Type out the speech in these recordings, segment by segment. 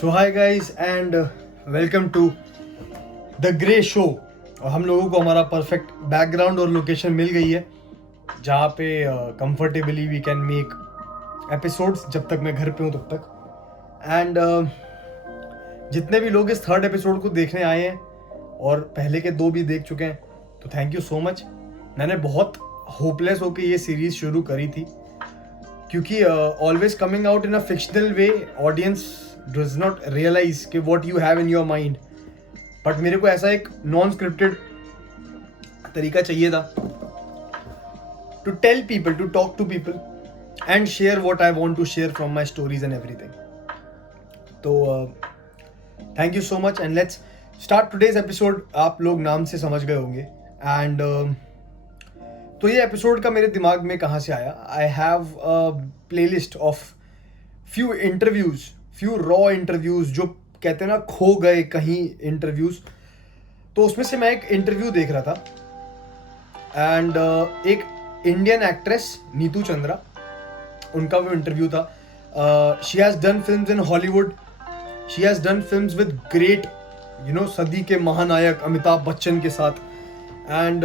So hi guys and welcome to the grey show. और हम लोगों को हमारा परफेक्ट बैकग्राउंड और लोकेशन मिल गई है जहाँ पे comfortably we can make episodes जब तक मैं घर पे हूँ तब तक। एंड जितने भी लोग इस थर्ड एपिसोड को देखने आए हैं और पहले के दो भी देख चुके हैं तो थैंक यू सो मच। मैंने बहुत होपलेस होकर ये सीरीज शुरू करी थी क्योंकि always coming out in a fictional way audience does not realise कि what you have in your mind. But मेरे को ऐसा एक नॉन स्क्रिप्टेड तरीका चाहिए था to tell people, to talk to people and share what I want to share from my stories and everything. तो thank you so much and let's start today's episode. आप लोग नाम से समझ गए होंगे एंड तो ये एपिसोड का मेरे दिमाग में कहाँ से आया। I have a playlist of few interviews, few raw interviews जो कहते हैं ना खो गए कहीं इंटरव्यूज। तो उसमें से मैं एक इंटरव्यू देख रहा था एंड एक इंडियन एक्ट्रेस नीतू चंद्रा, उनका वो इंटरव्यू था। She has done films in Hollywood, she has done films with great सदी के महानायक अमिताभ बच्चन के साथ। एंड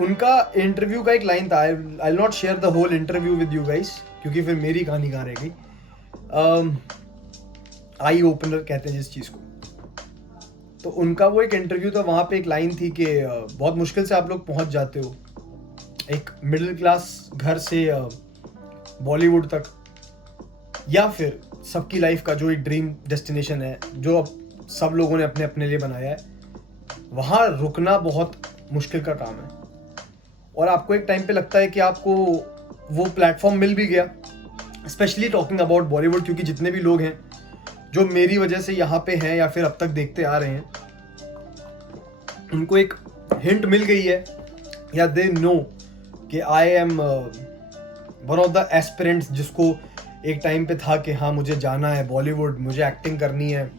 उनका इंटरव्यू का एक लाइन था, I not share the whole interview with you guys क्योंकि फिर मेरी कहानी कहाँ रह गई। आई ओपनर कहते हैं जिस चीज़ को। तो उनका वो एक इंटरव्यू था, वहाँ पे एक लाइन थी कि बहुत मुश्किल से आप लोग पहुँच जाते हो एक मिडिल क्लास घर से बॉलीवुड तक, या फिर सबकी लाइफ का जो एक ड्रीम डेस्टिनेशन है जो अब सब लोगों ने अपने अपने लिए बनाया है, वहाँ रुकना बहुत मुश्किल का काम है। और आपको एक टाइम पे लगता है कि आपको वो प्लेटफॉर्म मिल भी गया, स्पेशली टॉकिंग अबाउट बॉलीवुड, क्योंकि जितने भी लोग हैं जो मेरी वजह से यहाँ पे हैं या फिर अब तक देखते आ रहे हैं, उनको एक हिंट मिल गई है या दे नो कि I am one of the aspirants जिसको एक टाइम पे था कि हाँ मुझे जाना है बॉलीवुड, मुझे एक्टिंग करनी है,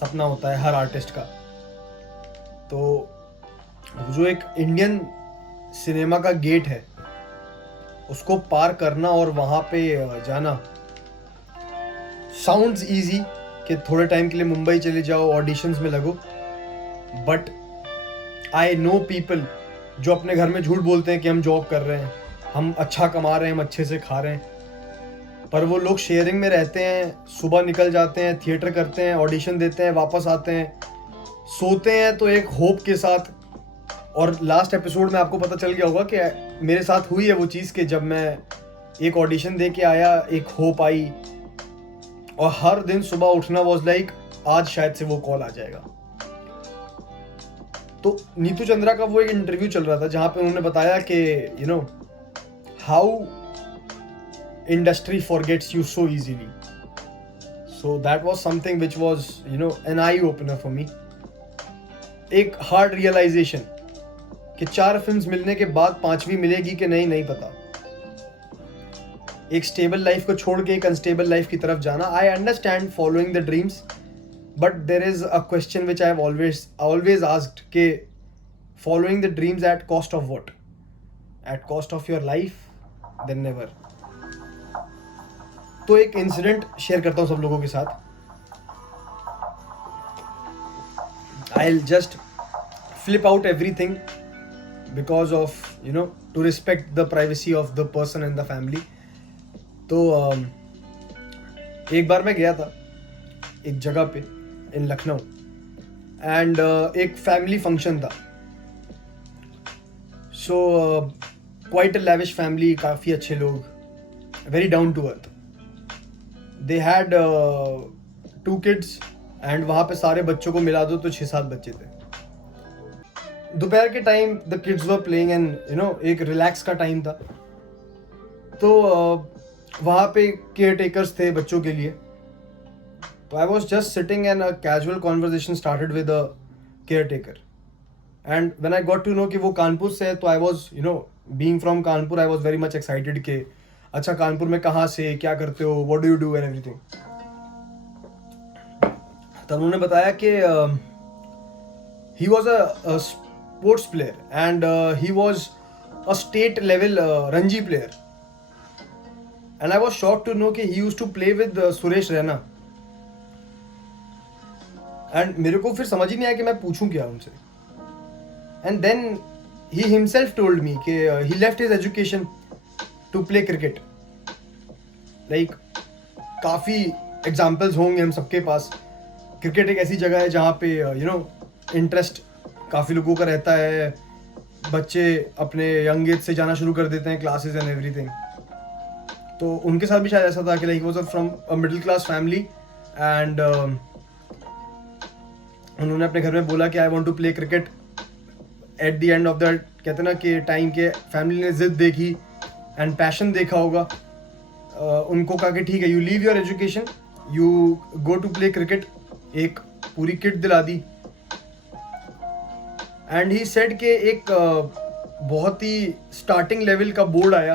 सपना होता है हर आर्टिस्ट का। तो जो एक इंडियन सिनेमा का गेट है उसको पार करना और वहाँ पे जाना साउंड्स इजी कि थोड़े टाइम के लिए मुंबई चले जाओ, ऑडिशंस में लगो। बट आई नो पीपल जो अपने घर में झूठ बोलते हैं कि हम जॉब कर रहे हैं, हम अच्छा कमा रहे हैं, हम अच्छे से खा रहे हैं, पर वो लोग शेयरिंग में रहते हैं, सुबह निकल जाते हैं, थिएटर करते हैं, ऑडिशन देते हैं, वापस आते हैं, सोते हैं तो एक होप के साथ। और लास्ट एपिसोड में आपको पता चल गया होगा कि मेरे साथ हुई है वो चीज़ कि जब मैं एक ऑडिशन दे के आया, एक होप आई और हर दिन सुबह उठना वॉज लाइक आज शायद से वो कॉल आ जाएगा। तो नीतू चंद्रा का वो एक इंटरव्यू चल रहा था जहाँ पे उन्होंने बताया कि how industry forgets you so easily. So that was something which was an eye opener for me. एक हार्ड रियलाइजेशन कि 4 फिल्म्स मिलने के बाद 5वीं मिलेगी कि नहीं पता। एक स्टेबल लाइफ को छोड़ के एक अनस्टेबल लाइफ की तरफ जाना। I understand following the dreams, but there is a question which I have always asked कि following the dreams at cost of what? At cost of your life? Then never. तो एक incident share करता हूँ सब लोगों के साथ। I will just flip out everything because of to respect the privacy of the person and the family. तो एक बार मैं गया था एक जगह पे इन लखनऊ एंड एक फैमिली फंक्शन था। So quite a lavish family, काफ़ी अच्छे लोग, very down to earth. They had 2 kids and वहाँ पे सारे बच्चों को मिला दो तो 6-7 बच्चे थे। दोपहर के time the kids were playing and एक रिलैक्स का टाइम था। तो वहाँ पे केयर टेकर्स थे बच्चों के लिए। तो I was just sitting and a casual conversation started with a caretaker and when I got to know कि वो कानपुर से है, तो I was being from Kanpur I was very much excited कि अच्छा कानपुर में कहाँ से, क्या करते हो, what do you do and everything. तब उन्होंने बताया कि he was a sports player and he was a state level Ranji player and I was shocked to know कि he used to play with Suresh Raina and मेरे को फिर समझ ही नहीं आया कि मैं पूछूं क्या उनसे. And then he himself told me कि he left his education to play cricket. Like काफ़ी एग्जाम्पल्स होंगे हम सबके पास. क्रिकेट एक ऐसी जगह है जहाँ पे इंटरेस्ट काफ़ी लोगों का रहता है. बच्चे अपने यंग एज से जाना शुरू कर देते हैं क्लासेस एंड एवरीथिंग. तो उनके साथ भी शायद ऐसा था कि like was from a middle class family and उन्होंने अपने घर में बोला कि I want to play cricket. At the end of the कहते हैं ना कि टाइम के फैमिली ने जिद देखी एंड पैशन देखा होगा. उनको कहा कि ठीक है, you leave your education, you go to play cricket. एक पूरी किट दिला दी. एंड ही सेड कि एक बहुत ही स्टार्टिंग लेवल का बोर्ड आया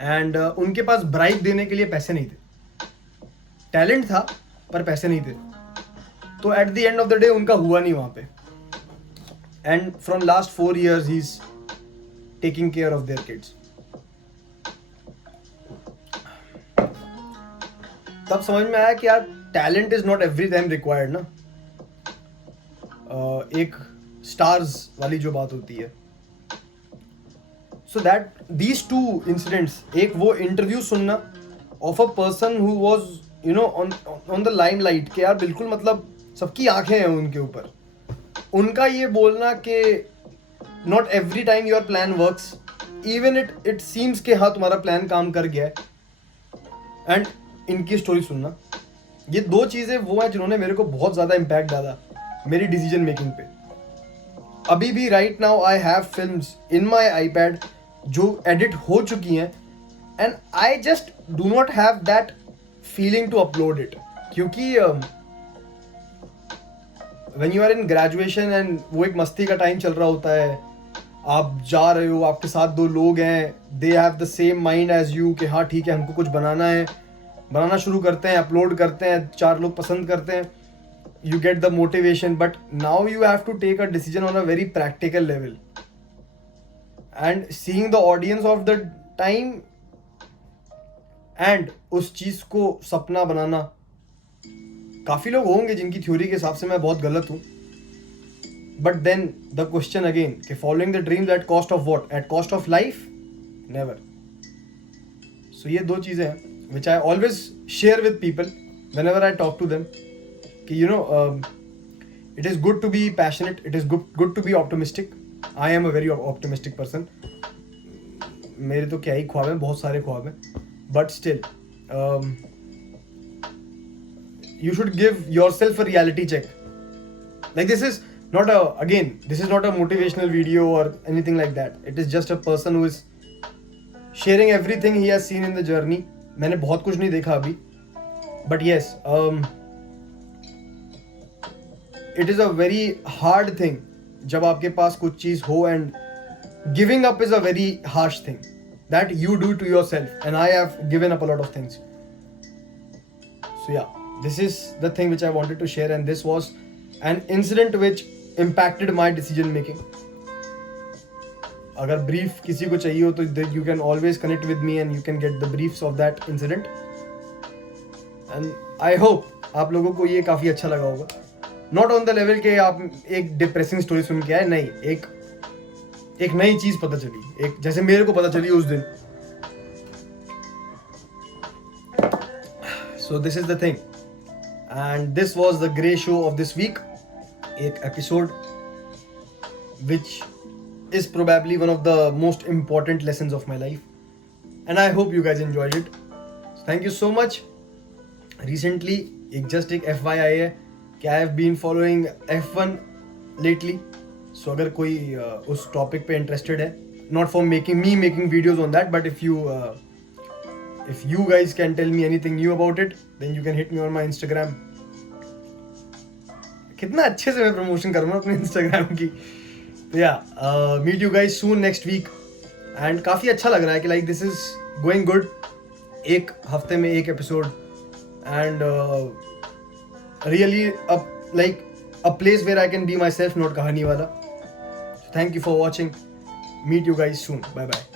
एंड उनके पास ब्राइब देने के लिए पैसे नहीं थे. टैलेंट था पर पैसे नहीं थे. तो eight the end of the day उनका हुआ नहीं वहाँ पे. And from last 4 years he is taking care of their kids. तब समझ में आया कि यार talent is not every time required ना. एक स्टार्स वाली जो बात होती है. So that these two incidents, एक वो इंटरव्यू सुनना of a person who was on the limelight के यार बिल्कुल मतलब सबकी आंखें हैं उनके ऊपर. उनका ये बोलना कि not every time your plan works, even it seems कि हाँ तुम्हारा प्लान काम कर गया है. एंड इनकी स्टोरी सुनना, ये 2 चीज़ें वो हैं जिन्होंने मेरे को बहुत ज़्यादा इम्पैक्ट डाला मेरी डिसीजन मेकिंग पे. अभी भी right now I have films in my iPad जो एडिट हो चुकी हैं and I just do not have that feeling to upload it. क्योंकि when you are in graduation and वो एक मस्ती का टाइम चल रहा होता है, आप जा रहे हो, आपके साथ 2 लोग हैं, they have the same mind as you कि हाँ ठीक है हमको कुछ बनाना है, बनाना शुरू करते हैं, अपलोड करते हैं, 4 लोग पसंद करते हैं, you get the motivation. But now you have to take a decision on a very practical level and seeing the audience of the time and उस चीज़ को सपना बनाना. काफ़ी लोग होंगे जिनकी थ्योरी के हिसाब से मैं बहुत गलत हूँ, but then the question again कि following the dreams at cost of what? At cost of life? Never. So ये 2 चीज़ें हैं which I always share with people whenever I talk to them. कि it is good to be passionate, it is good to be optimistic. I am a very optimistic person. मेरे तो क्या ही ख्वाब हैं, बहुत सारे ख्वाब हैं, but still you should give yourself a reality check. Like this is not a motivational video or anything like that. It is just a person who is sharing everything he has seen in the journey. मैंने बहुत कुछ नहीं देखा अभी, but yes, it is a very hard thing जब आपके पास कुछ चीज़ हो and giving up is a very harsh thing that you do to yourself, and I have given up a lot of things. So yeah, this is the thing which I wanted to share, and this was an incident which impacted my decision making. अगर brief किसी को चाहिए हो तो you can always connect with me and you can get the briefs of that incident. And I hope आप लोगों को ये काफ़ी अच्छा लगा होगा. नॉट ऑन द लेवल के आप एक डिप्रेसिंग स्टोरी सुन के आए, नहीं, एक नई चीज पता चली, एक जैसे मेरे को पता चली उस दिन. So this is the thing and this was the grey show of this week. एक episode which is probably one of the most important lessons of my life and I hope you guys enjoyed it. Thank you so much. Recently एक FYI है कि I have been following F1 lately. So अगर कोई उस topic पे interested है, not for making videos on that, but if you guys can tell me anything new about it, then you can hit me on my Instagram. कितना अच्छे से मैं promotion कर रहा हूँ अपने Instagram की. तो yeah, meet you guys soon next week. and काफ़ी अच्छा लग रहा है कि like this is going good. एक हफ्ते में एक episode and really a place where I can be myself, not कहानी वाला. So thank you for watching. Meet you guys soon. Bye bye.